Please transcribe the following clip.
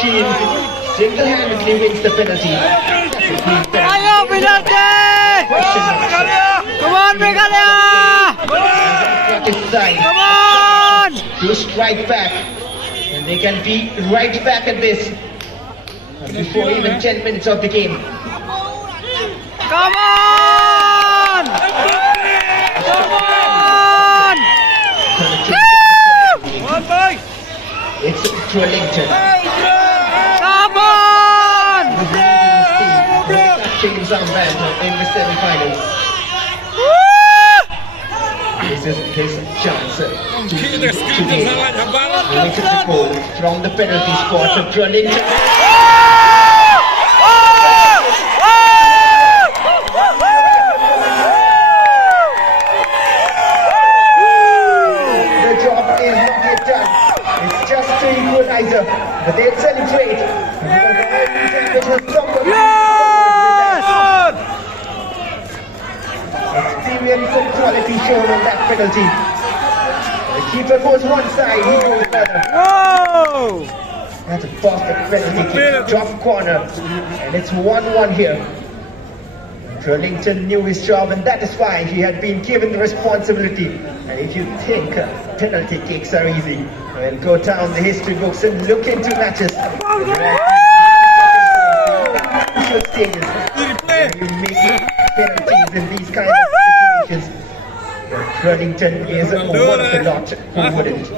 machine single-handedly wins the penalty. Ayo penalty! Come on Meghalaya! Come on! To strike back, and they can be right back at this before even 10 minutes of the game. Come on! Come on! It's Wellington. Come on! Touching his armband in the semi-finals. This is his chance to today. Wellington the goal from the penalty spot of Wellington. The job is not yet done. It's just to equalizer, but they'll celebrate. Experience and quality shown on that penalty. The keeper goes one side, he goes the other. Whoa! That's a perfect penalty kick, top corner, and it's 1-1 here. Wellington knew his job, and that is why he had been given the responsibility. And if you think penalty kicks are easy, well, go down the history books and look into matches. Stages where you make penalties in these kind of situations. Wellington is one of the lot who wouldn't.